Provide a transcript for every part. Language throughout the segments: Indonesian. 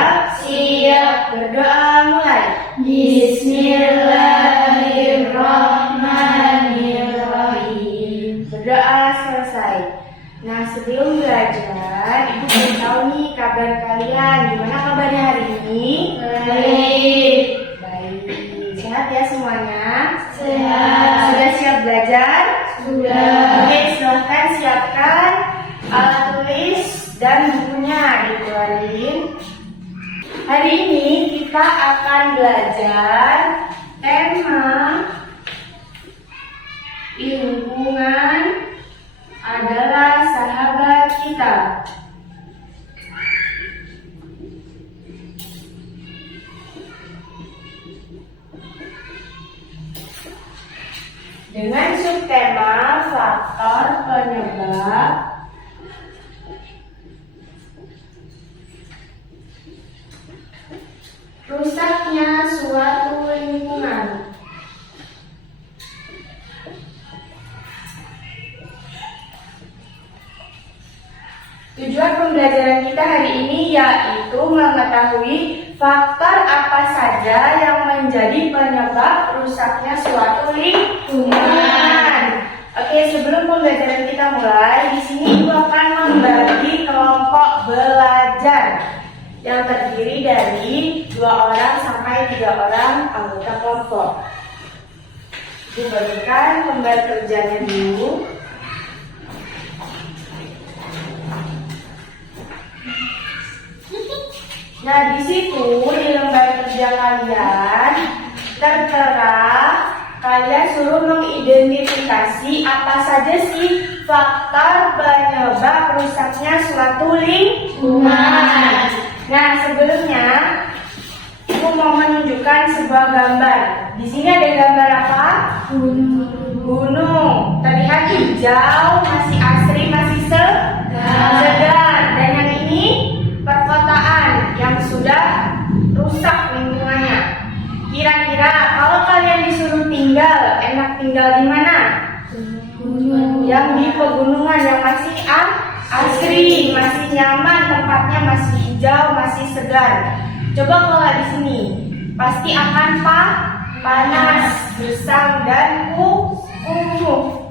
Siap? Siap. Berdoa mulai. Bismillahirrahmanirrahim. Berdoa selesai. Nah, sebelum belajar, Ibu ingin tahu nih kabar kalian. Gimana kabarnya hari ini? Baik. Baik. Sehat ya semuanya? Sehat. Sudah siap belajar? Sudah. Oke, silahkan siapkan alat tulis dan bukunya dikeluarin. Hari ini kita akan belajar tema lingkungan adalah sahabat kita. Dengan subtema faktor penyebab rusaknya suatu lingkungan. Tujuan pembelajaran kita hari ini yaitu mengetahui faktor apa saja yang menjadi penyebab rusaknya suatu lingkungan. Oke, sebelum pembelajaran kita mulai, di sini Ibu akan membagi kelompok belajar yang terdiri dari 2 orang sampai 3 orang anggota kelompok. Ibu bagikan lembar kerjanya dulu. Nah, di situ di lembar kerja kalian tertera kalian suruh mengidentifikasi apa saja sih faktor penyebab rusaknya suatu lingkungan. Nah, sebelumnya aku mau menunjukkan sebuah gambar. Di sini ada gambar apa? Gunung. Terlihat hijau, masih asri, masih segar. Dan yang ini perkotaan yang sudah rusak lingkungannya. Kira-kira kalau kalian disuruh tinggal, enak tinggal di mana? Yang di pegunungan yang masih asri, masih nyaman, tempatnya masih hijau, masih segar. Coba kalau di sini, pasti akan panas, gersang dan kumuh.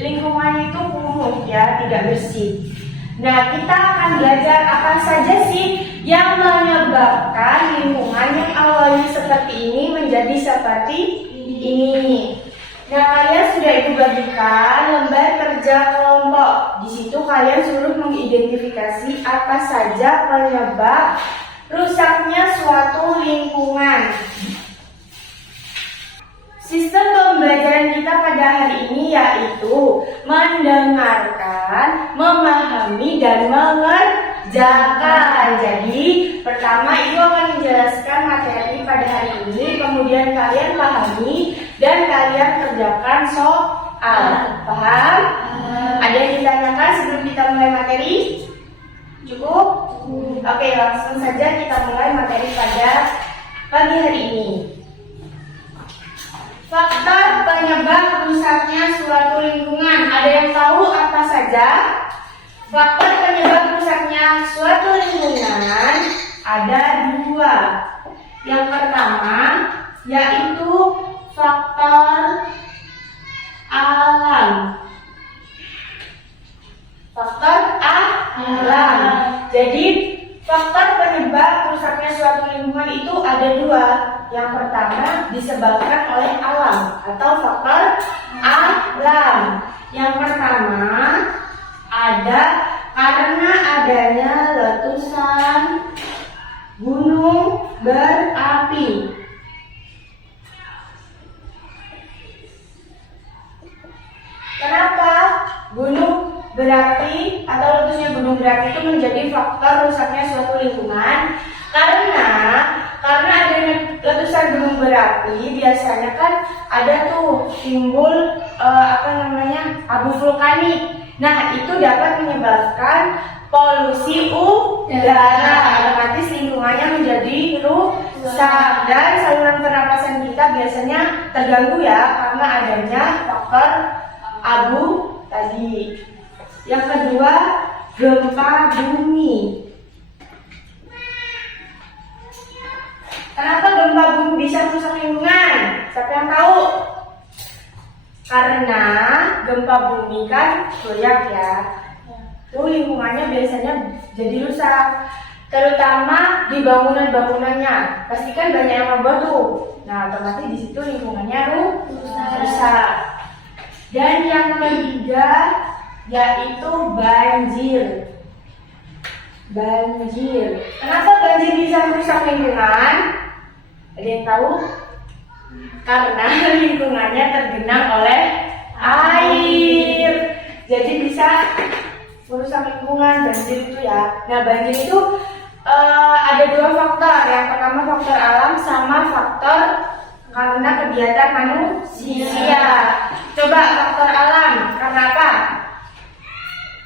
Lingkungan itu kumuh ya, tidak bersih. Nah, kita akan belajar apa saja sih yang menyebabkan lingkungan yang awalnya seperti ini menjadi seperti ini. Nah, kalian sudah Ibu bagikan lembar kerja kelompok. Di situ kalian suruh mengidentifikasi apa saja penyebab rusaknya suatu lingkungan. Sistem pembelajaran kita pada hari ini yaitu mendengarkan, memahami, dan mengerjakan. Jadi, pertama Ibu akan menjelaskan materi pada hari ini, kemudian kalian pahami dan kalian kerjakan soal. Paham? Ada yang ditanyakan sebelum kita mulai materi? Cukup? Oke, langsung saja kita mulai materi pada pagi hari ini. Faktor penyebab rusaknya suatu lingkungan. Ada yang tahu apa saja? Faktor penyebab rusaknya suatu lingkungan ada 2. Yang pertama yaitu faktor alam. Faktor alam. Jadi faktor penyebab rusaknya suatu lingkungan itu ada 2. Yang pertama disebabkan oleh alam atau faktor alam. Yang pertama ada karena adanya letusan gunung berapi. Kenapa gunung berapi atau letusnya gunung berapi itu menjadi faktor rusaknya suatu lingkungan? Karena adanya letusan gunung berapi biasanya kan ada tuh timbul abu vulkanik. Nah, itu dapat menyebabkan polusi udara, otomatis lingkungannya menjadi rusak dan saluran pernapasan kita biasanya terganggu ya karena adanya faktor abu tadi. Yang kedua, gempa bumi. bisa merusak lingkungan? Siapa yang tahu? Karena gempa bumi kan goyak ya. Tuh lingkungannya biasanya jadi rusak. Terutama di bangunan-bangunannya. Pastikan banyak yang roboh tuh. Nah, otomatis di situ lingkungannya rusak. Dan yang ketiga yaitu banjir. Banjir. Kenapa banjir bisa merusak lingkungan? Ada yang tahu? Karena lingkungannya tergenang oleh air. Jadi bisa merusak lingkungan banjir itu ya. Nah, banjir itu ada dua faktor. Yang pertama faktor alam sama faktor karena kegiatan manusia. Coba faktor alam, karena apa?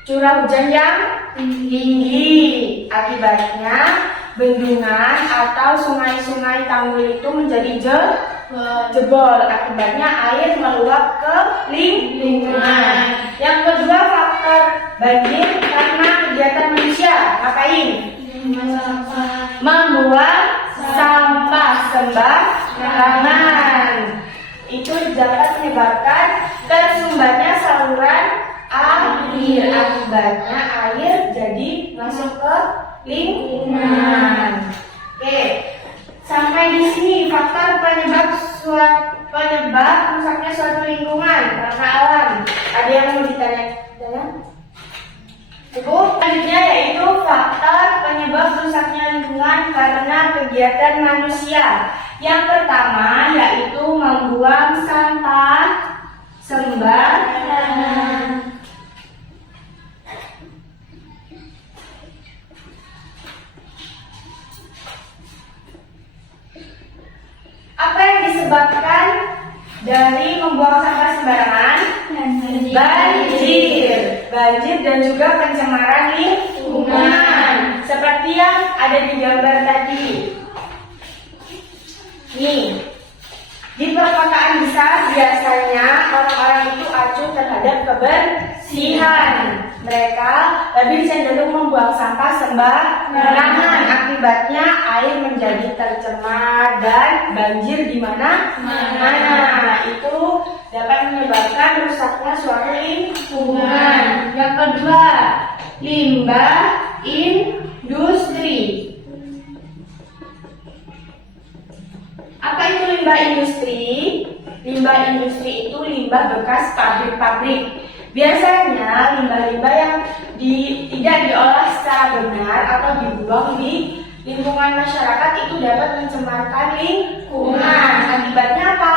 Curah hujan yang tinggi, akibatnya bendungan atau sungai-sungai tanggul itu menjadi jebol, akibatnya air meluap ke lingkungan. Yang kedua faktor banjir karena kegiatan manusia. Ngapain? Membuang sampah sembarangan. Itu dapat menyebabkan tersumbatnya saluran air. Akibatnya air jadi masuk ke lingkungan. Oke, sampai di sini faktor penyebab rusaknya suatu lingkungan karena alam. Ada yang mau ditanya? Cukup. Selanjutnya yaitu faktor penyebab rusaknya lingkungan karena kegiatan manusia. Yang pertama yaitu membuang sampah sembarangan. Apa yang disebabkan dari membuang sampah sembarangan? Banjir dan juga pencemaran lingkungan. Seperti yang ada di gambar tadi. Nih, di perkotaan besar biasanya orang-orang itu acuh terhadap kebersihan. Mereka lebih cenderung membuang sampah sembarangan. Akibatnya air menjadi tercemar dan banjir di mana-mana. Itu dapat menyebabkan rusaknya suatu lingkungan. Yang kedua, limbah industri. Apa itu limbah industri? Limbah industri itu limbah bekas pabrik-pabrik. Biasanya limbah-limbah yang tidak diolah secara benar atau dibuang di lingkungan masyarakat itu dapat mencemarkan lingkungan. Akibatnya apa?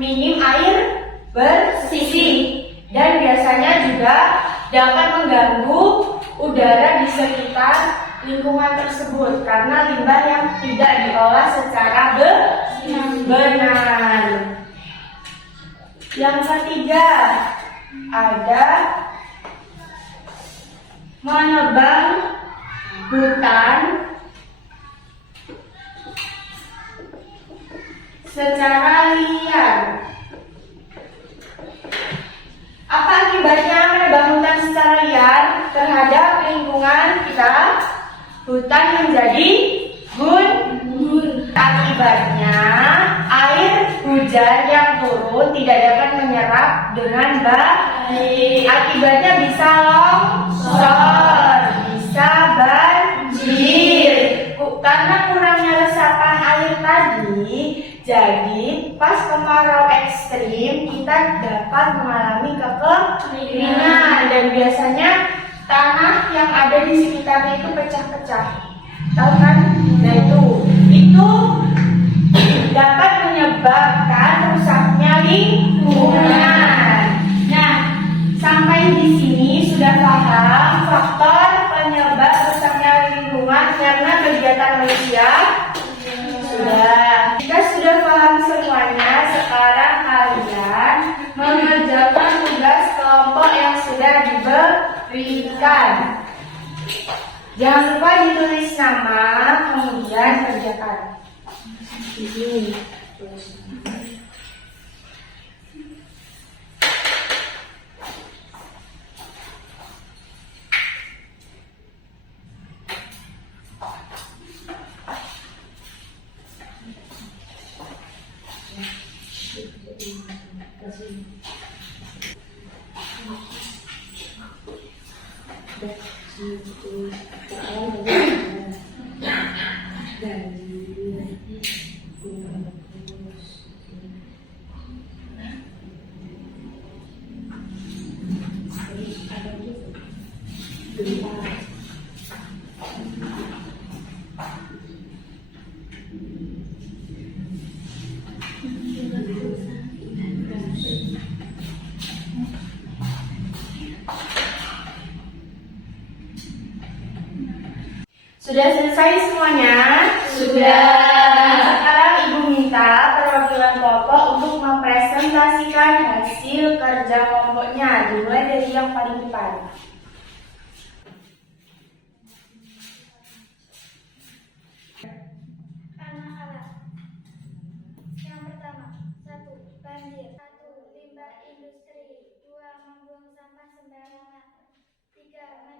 Minim air bersih dan biasanya juga dapat mengganggu udara di sekitar lingkungan tersebut karena limbah yang tidak diolah secara benar. Yang ketiga ada menebang hutan secara liar. Apa akibatnya menebang hutan secara liar terhadap lingkungan kita? Hutan menjadi gundul. Akibatnya air hujan yang turun tidak dapat menyerap dengan baik. Akibatnya bisa longsor, bisa banjir. Karena kurangnya resapan air tadi, jadi pas kemarau ekstrim kita dapat mengalami kekeringan dan biasanya tanah yang ada di sekitarnya itu pecah-pecah. Tahu kan? Nah itu dapat menyebabkan rusaknya lingkungan. Nah, sampai di sini sudah paham faktor penyebab rusaknya lingkungan karena kegiatan manusia? Sudah. Jika sudah paham semuanya, sekarang kalian mengerjakan tugas kelompok yang sudah diberikan. Jangan lupa ditulis nama, kemudian kerjakan. Di sini tulis nama. Sudah selesai semuanya? Sudah. Sekarang Ibu minta perwakilan kelompok untuk mempresentasikan hasil kerja kelompoknya. Dimulai dari yang paling depan. Anak-anak. Yang pertama, 1. Banjir. 1. Limbah industri. 2. Membuang sampah sembarangan. 3.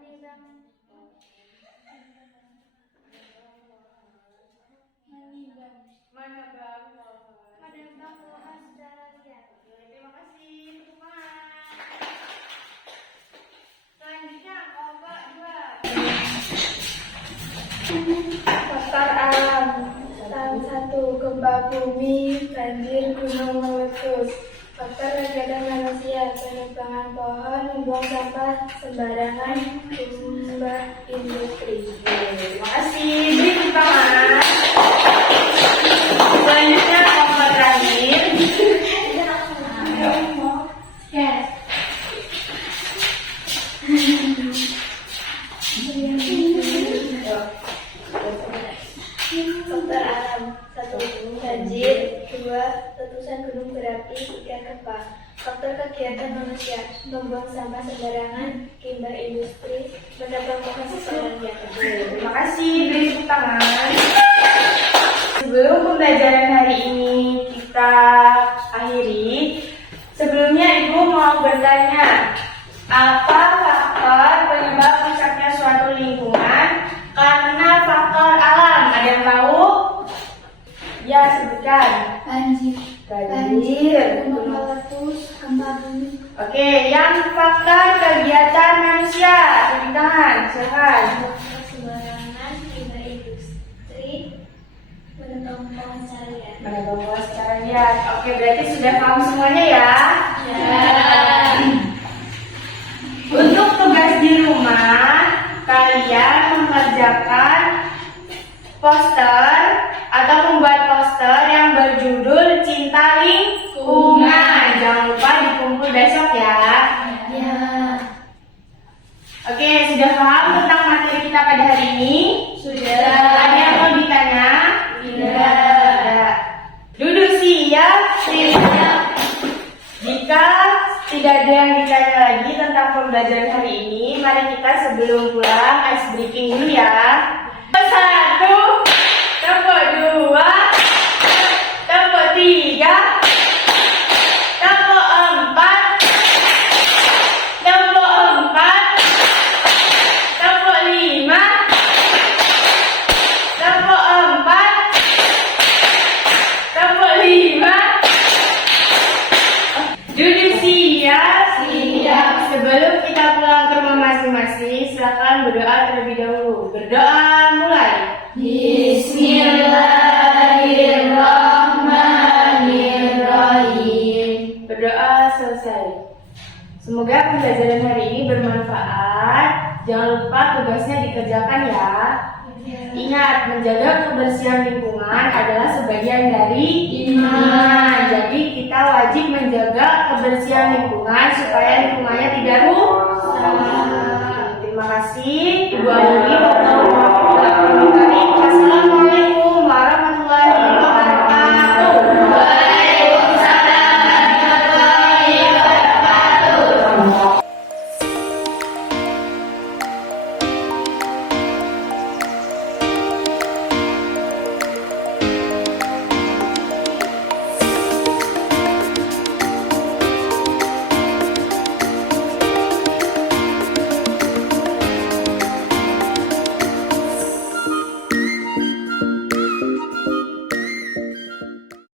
Menimbang pohon secara liar. Terima kasih, teman. Selanjutnya kelompok 2. Faktor alam. Tahap 1. Gempa bumi, banjir, gunung meletus. Faktor kegiatan manusia, penebangan pohon, membuang sampah sembarangan, limbah industri. Terima kasih. Beri tepuk tangan. Selanjutnya kelompok terakhir. Yes. Faktor alam. 1. Banjir. 2. Letusan gunung berapi. 3. Gempa. Faktor kegiatan manusia, membuang sampah sembarangan, limbah industri, menebang pohon secara liar. Terima kasih. Beri tepuk tangan. Sebelum pembelajaran hari ini kita akhiri, sebelumnya Ibu mau bertanya, apa faktor penyebab rusaknya suatu lingkungan karena faktor alam? Ada yang tahu? Ya, sebutkan. Banjir. Gunung meletus, gempa bumi. Oke, yang faktor kegiatan manusia. Tunjuk tangan, silakan. Sembarangan, limbah industri, menebang pohon secara liar. Menebang pohon secara liar. Oke, berarti sudah paham semuanya ya? Ya. Untuk tugas di rumah, kalian mengerjakan poster atau membuat poster yang berjudul Cinta Lingkungan. Jangan lupa dikumpul besok ya. Ya. Oke, sudah paham tentang materi kita pada hari ini? Sudah. Ada yang mau ditanya? Tidak. Duduk siap. Jika tidak ada yang ditanya lagi tentang pembelajaran hari ini, mari kita sebelum pulang ice breaking dulu ya. 1, tepuk 2, tepuk 3, tepuk 4, tepuk 4, tepuk 5, tepuk 4, tepuk 5. Duduk siap. Sebelum kita pulang ke rumah masing-masing, silakan berdoa terlebih dahulu. Berdoa mulai. Bismillahirrahmanirrahim. Berdoa selesai. Semoga pembelajaran hari ini bermanfaat. Jangan lupa tugasnya dikerjakan ya. Ingat, menjaga kebersihan lingkungan adalah sebagian dari iman. Jadi kita wajib menjaga kebersihan lingkungan supaya lingkungannya tidak rusak. Terima kasih. Ibu Ani.